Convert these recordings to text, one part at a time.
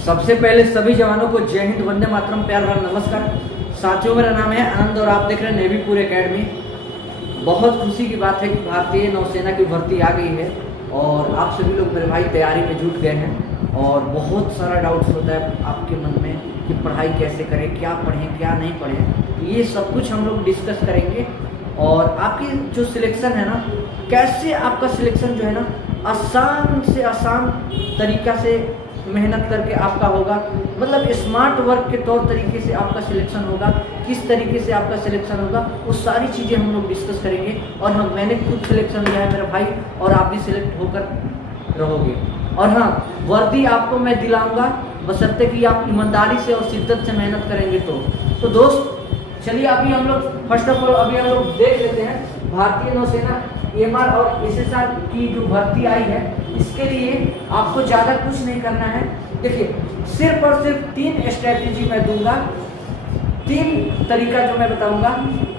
सबसे पहले सभी जवानों को जय हिंद, वंदे मातरम, प्यार भरा नमस्कार। साथियों, मेरा नाम है आनंद और आप देख रहे हैं नेवी पूर एकेडमी। बहुत खुशी की बात है कि भारतीय नौसेना की भर्ती आ गई है और आप सभी लोग मेरे भाई तैयारी में जुट गए हैं। और बहुत सारा डाउट्स होता है आपके मन में कि पढ़ाई कैसे करें, क्या पढ़ें क्या नहीं पढ़ें। ये सब कुछ हम लोग डिस्कस करेंगे और आपकी जो सिलेक्शन है ना, कैसे आपका सिलेक्शन जो है ना आसान से आसान तरीक़ा से मेहनत करके आपका होगा, मतलब स्मार्ट वर्क के तौर तरीके से आपका सिलेक्शन होगा, किस तरीके से आपका सिलेक्शन होगा, वो सारी चीज़ें हम लोग डिस्कस करेंगे। और हाँ, मैंने खुद सिलेक्शन लिया है मेरा भाई और आप भी सिलेक्ट होकर रहोगे। और हाँ, वर्दी आपको मैं दिलाऊंगा बशर्ते कि आप ईमानदारी से और शिद्दत से मेहनत करेंगे। तो दोस्त चलिए अभी हम लोग फर्स्ट ऑफ ऑल अभी हम लोग देख लेते हैं भारतीय नौसेना एमआर और एसएसआर की जो भर्ती आई है। इसके लिए आपको ज़्यादा कुछ नहीं करना है। देखिए, सिर्फ और सिर्फ 3 स्ट्रैटेजी मैं दूंगा, 3 तरीका जो मैं बताऊंगा।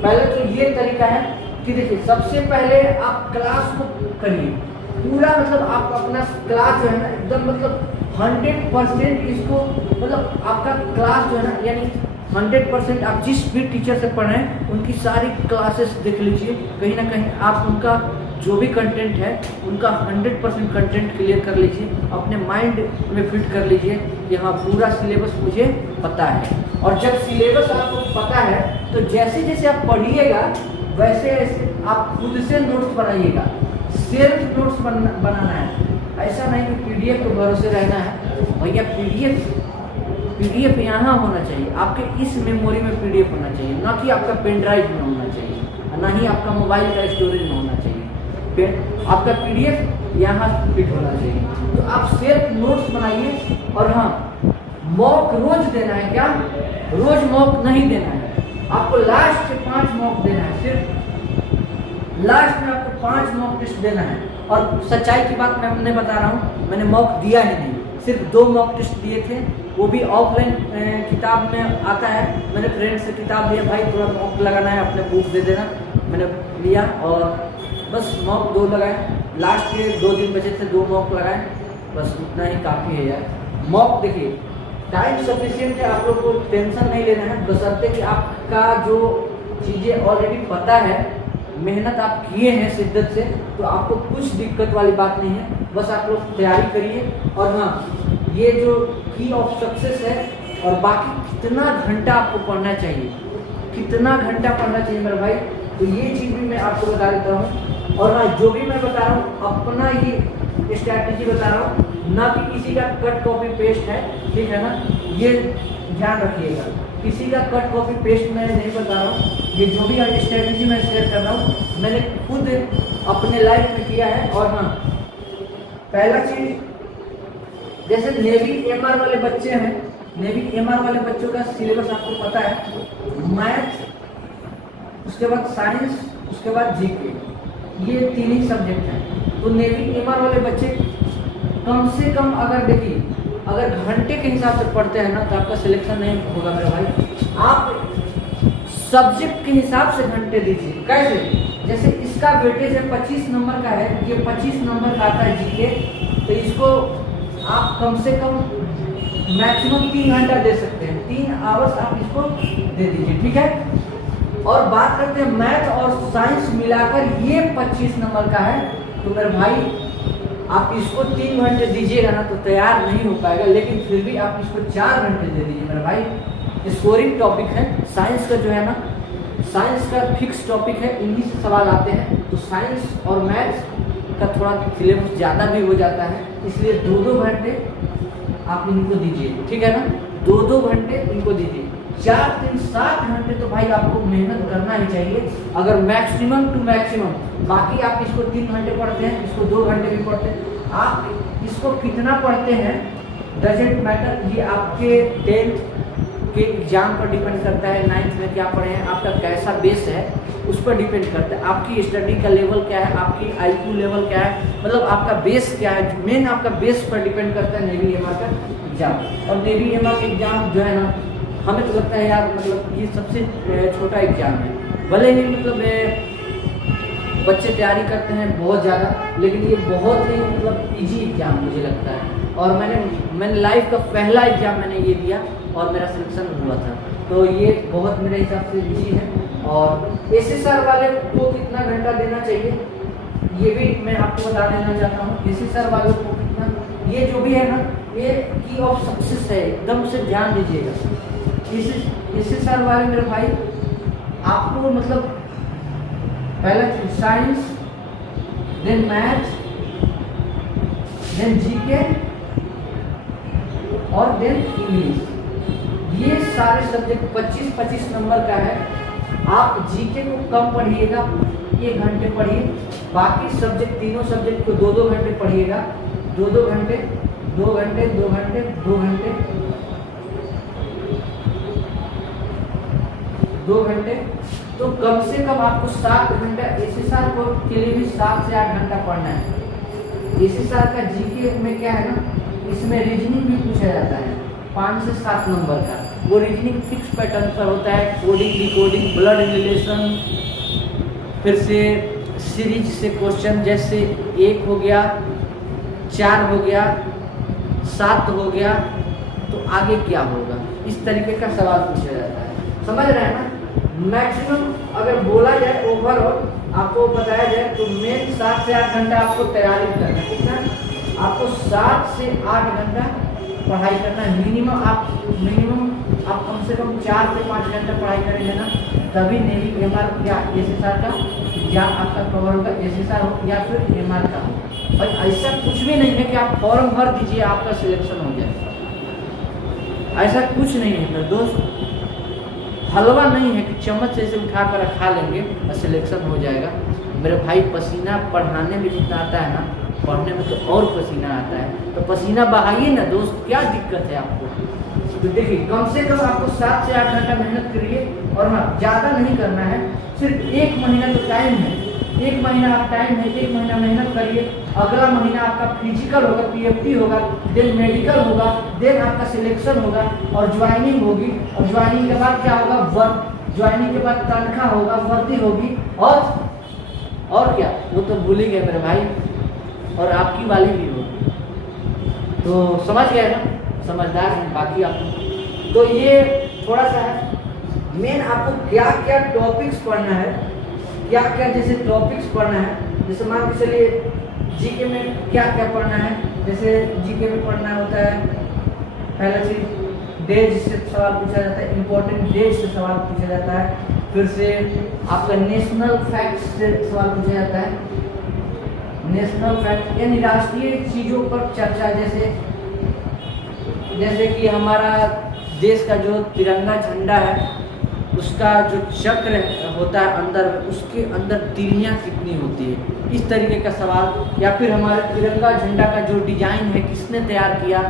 पहले तो ये तरीका है कि देखिए, सबसे पहले आप क्लास को करिए पूरा, मतलब आप अपना क्लास जो है ना एकदम मतलब 100% इसको, मतलब आपका क्लास जो है ना यानी 100% आप जिस भी टीचर से पढ़ रहे हैं उनकी सारी क्लासेस देख लीजिए। कहीं ना कहीं आप उनका जो भी कंटेंट है उनका 100% कंटेंट क्लियर कर लीजिए, अपने माइंड में फिट कर लीजिए कि हाँ पूरा सिलेबस मुझे पता है। और जब सिलेबस आपको पता है तो जैसे जैसे आप पढ़िएगा वैसे वैसे आप खुद से नोट्स बनाइएगा। सेल्फ नोट्स बनाना है, ऐसा नहीं कि पीडीएफ के भरोसे रहना है। भैया पीडीएफ यहाँ होना चाहिए, आपके इस मेमोरी में पीडीएफ होना चाहिए, ना कि आपका पेन ड्राइव में होना चाहिए, ना ही आपका मोबाइल का स्टोरेज में होना चाहिए। आपका पीडीएफ यहाँ फिट होना चाहिए। तो आप सेल्फ नोट्स बनाइए। और हाँ, मॉक रोज देना है, क्या रोज मॉक नहीं देना है, आपको लास्ट के 5 मॉक देना है। सिर्फ लास्ट में आपको 5 मॉक टेस्ट देना है। और सच्चाई की बात मैं बता रहा हूँ, मैंने मॉक दिया ही नहीं, सिर्फ 2 मॉक टेस्ट दिए थे, वो भी ऑफलाइन किताब में आता है। मैंने फ्रेंड से किताब लिया, भाई थोड़ा मॉक लगाना है, अपने बुक दे देना। मैंने लिया और बस मॉक 2 लगाए। लास्ट के 2 दिन बचे थे, 2 मॉक लगाए, बस उतना ही काफ़ी है यार। मॉक देखिए टाइम सफिशिएंट है, आप लोग को टेंशन नहीं लेना है, बशर्ते कि आपका जो चीज़ें ऑलरेडी पता है, मेहनत आप किए हैं शिद्दत से, तो आपको कुछ दिक्कत वाली बात नहीं है। बस आप लोग तैयारी करिए। और हाँ, ये जो की ऑफ सक्सेस है और बाकी कितना घंटा आपको पढ़ना चाहिए, कितना घंटा पढ़ना चाहिए मेरे भाई, तो ये चीज़ भी मैं आपको बता देता हूँ। और हाँ, जो भी मैं बता रहा हूँ अपना ही स्ट्रैटेजी बता रहा हूँ, ना कि किसी का कट कॉपी पेस्ट है, ठीक है ना, ये ध्यान रखिएगा। किसी का कट कॉपी पेस्ट मैं नहीं बता रहा हूँ, ये जो भी स्ट्रैटेजी मैं शेयर कर रहा हूँ मैंने खुद अपने लाइफ में किया है। और हाँ, पहला चीज, जैसे नेवी एमआर वाले बच्चे हैं, नेवी एमआर वाले बच्चों का सिलेबस आपको पता है, मैथ, उसके बाद साइंस, उसके बाद जीके, ये 3 ही सब्जेक्ट हैं। तो नेवी एमआर वाले बच्चे कम से कम, अगर देखिए अगर घंटे के हिसाब से पढ़ते हैं ना तो आपका सिलेक्शन नहीं होगा मेरे भाई। आप सब्जेक्ट के हिसाब से घंटे दीजिए। कैसे? जैसे इसका वेटेज है 25 नंबर का है, ये 25 नंबर का आता है जीके, तो इसको आप कम से कम मैक्सिमम 3 घंटा दे सकते हैं, 3 आवर्स आप इसको दे दीजिए, ठीक है। और बात करते हैं मैथ और साइंस मिलाकर, ये 25 नंबर का है, तो मेरे भाई आप इसको 3 घंटे दीजिएगा ना तो तैयार नहीं हो पाएगा, लेकिन फिर भी आप इसको 4 घंटे दे दीजिए मेरे भाई। स्कोरिंग टॉपिक है साइंस का, जो है ना साइंस का फिक्स टॉपिक है, इन्हीं से सवाल आते हैं। तो साइंस और मैथ्स का थोड़ा सिलेबस ज़्यादा भी हो जाता है, इसलिए 2-2 घंटे आप इनको दीजिए, ठीक है ना, 2-2 घंटे इनको दीजिए। 4-3-7 घंटे तो भाई आपको मेहनत करना ही चाहिए, अगर मैक्सिमम टू मैक्सिमम। बाकी आप इसको 3 घंटे पढ़ते हैं, इसको 2 घंटे भी पढ़ते हैं, आप इसको कितना पढ़ते हैं डजेंट मैटर। ये आपके 10th के एग्जाम पर डिपेंड करता है, 9th में क्या पढ़े हैं, आपका कैसा बेस है उस पर डिपेंड करता है, आपकी स्टडी का लेवल क्या है, आपकी आईक्यू लेवल क्या है, मतलब आपका बेस क्या है। मेन आपका बेस पर डिपेंड करता है नेवी एमआर का एग्जाम। और नेवी एमआर का एग्जाम जो है ना, हमें तो लगता है यार मतलब ये सबसे छोटा एग्जाम है, भले ही मतलब बच्चे तैयारी करते हैं बहुत ज़्यादा, लेकिन ये बहुत ही मतलब इजी एग्जाम मुझे लगता है। और मैंने लाइफ का पहला एग्जाम मैंने ये दिया और मेरा सिलेक्शन हुआ था। तो ये बहुत मेरे हिसाब से इजी है। और एसएसआर वाले को कितना घंटा देना चाहिए ये भी मैं आपको बता देना चाहता हूँ। एसएसआर वालों को कितना, ये जो भी है ना, ये की ऑफ सक्सेस है, एकदम से ध्यान दीजिएगा। एसएसआर वाले मेरे भाई आपको मतलब पहला चीज science, then math, then GK और देन इंग्लिश, ये सारे सब्जेक्ट 25-25 नंबर का है। आप जीके को कम पढ़िएगा, 1 घंटे पढ़िए, बाकी सब्जेक्ट तीनों सब्जेक्ट को 2-2 घंटे पढ़िएगा, 2-2 घंटे, 2 घंटे, 2 घंटे, 2 घंटे, 2 घंटे। तो कम से कम आपको 7 घंटा एसएसआर के लिए भी 7 से 8 घंटा पढ़ना है। एसएसआर का जीके में क्या है ना, इसमें रीजनिंग भी पूछा जाता है 5 से 7 नंबर का। वो रीजनिंग फिक्स पैटर्न पर होता है, कोडिंग, डिकोडिंग, ब्लड रिलेशन, फिर से सीरीज से क्वेश्चन, जैसे 1 हो गया, 4 हो गया, 7 हो गया, तो आगे क्या होगा, इस तरीके का सवाल पूछा जाता है। समझ रहे हैं ना। मैक्सिमम अगर बोला जाए ओवरऑल आपको बताया जाए तो मेन 7 से 8 घंटा आपको तैयारी करना है। कितना? आपको 7 से 8 घंटा पढ़ाई करना है मिनिमम। आप कम से कम 4 से 5 घंटा पढ़ाई करेंगे ना, तभी नेवी एमआर या एसएसआर का एग्जाम आपका कवर होगा, एसएसआर हो या फिर एमआर का हो। और ऐसा कुछ भी नहीं है कि आप फॉर्म भर दीजिए आपका सिलेक्शन हो जाए, ऐसा कुछ नहीं है मेरे दोस्त। हलवा नहीं है कि चम्मच से उठा कर खा लेंगे और सिलेक्शन हो जाएगा। मेरे भाई पसीना पढ़ाने में जितना आता है ना, पढ़ने में तो और पसीना आता है। तो पसीना बहाइए ना दोस्त, क्या दिक्कत है आपको। तो देखिए कम से कम आपको 7 से 8 घंटा मेहनत करिए। और हाँ, ज़्यादा नहीं करना है, सिर्फ 1 महीना तो टाइम है, 1 महीना आप टाइम है, 1 महीना मेहनत करिए। अगला महीना आपका फिजिकल होगा, पीएफटी होगा, देन मेडिकल होगा, देन आपका सिलेक्शन होगा और ज्वाइनिंग होगी। और ज्वाइनिंग के बाद क्या होगा, ज्वाइनिंग के बाद तनख्वाह होगा, वर्दी होगी और क्या, वो तो भूल ही गए मेरे भाई, और आपकी वाली भी होगी। तो समझ गए ना, समझदार हैं बाकी आप। तो ये थोड़ा सा है मेन, आपको क्या क्या टॉपिक्स पढ़ना है, क्या क्या जैसे टॉपिक्स पढ़ना है। जैसे मान के चलिए जीके में क्या क्या पढ़ना है। जैसे जीके में पढ़ना होता है, पहला चीज डेज से सवाल पूछा जाता है, इंपॉर्टेंट डेज से सवाल पूछा जाता है। फिर से आपका नेशनल फैक्ट्स से सवाल पूछा जाता है, नेशनल फैक्ट यानी राष्ट्रीय चीज़ों पर चर्चा। जैसे कि हमारा देश का जो तिरंगा झंडा है, उसका जो चक्र होता है अंदर, उसके अंदर तिलियां कितनी होती है, इस तरीके का सवाल। या फिर हमारे तिरंगा झंडा का जो डिजाइन है किसने तैयार किया,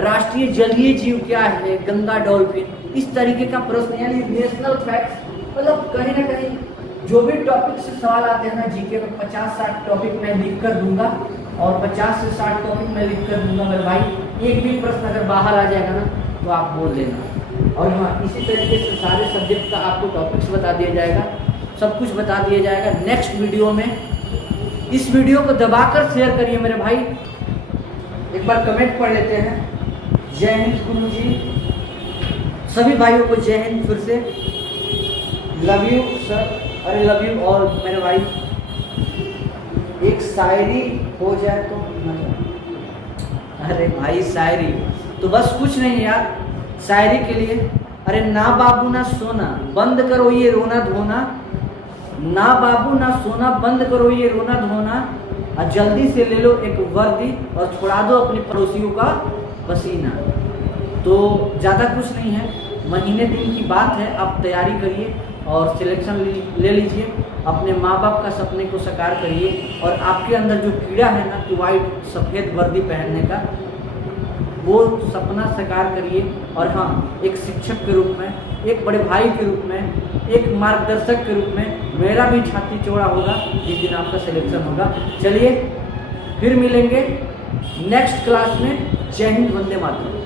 राष्ट्रीय जलीय जीव क्या है, गंगा डॉल्फिन, इस तरीके का प्रश्न। यानी नेशनल फैक्ट्स, मतलब कहीं ना कहीं जो भी टॉपिक से सवाल आते हैं ना जीके में, 50-60 टॉपिक मैं लिख कर दूंगा और 50 से 60 टॉपिक मैं लिख कर दूंगा मेरे भाई। एक भी प्रश्न अगर बाहर आ जाएगा ना तो आप बोल देना। और हाँ, इसी तरीके से सारे सब्जेक्ट का आपको टॉपिक्स बता दिया जाएगा, सब कुछ बता दिया जाएगा नेक्स्ट वीडियो में। इस वीडियो को दबाकर शेयर करिए मेरे भाई। एक बार कमेंट पढ़ लेते हैं। जय हिंद गुरु जी, सभी भाइयों को जय हिंद। फिर से लव यू सर, अरे लव यू ऑल मेरे भाई। एक शायरी हो जाए तो, अरे भाई शायरी तो बस कुछ नहीं यार, शायरी के लिए अरे ना बाबू ना सोना बंद करो ये रोना धोना, ना बाबू ना सोना बंद करो ये रोना धोना, और जल्दी से ले लो एक वर्दी और छुड़ा दो अपने पड़ोसियों का पसीना। तो ज़्यादा कुछ नहीं है, महीने दिन की बात है। आप तैयारी करिए और सिलेक्शन ले लीजिए, अपने माँ बाप का सपने को साकार करिए। और आपके अंदर जो कीड़ा है ना कि वाइट सफ़ेद वर्दी पहनने का, वो सपना साकार करिए। और हाँ, एक शिक्षक के रूप में, एक बड़े भाई के रूप में, एक मार्गदर्शक के रूप में मेरा भी छाती चौड़ा होगा जिस दिन आपका सिलेक्शन होगा। चलिए फिर मिलेंगे नेक्स्ट क्लास में। जय हिंद, वंदे मातरम।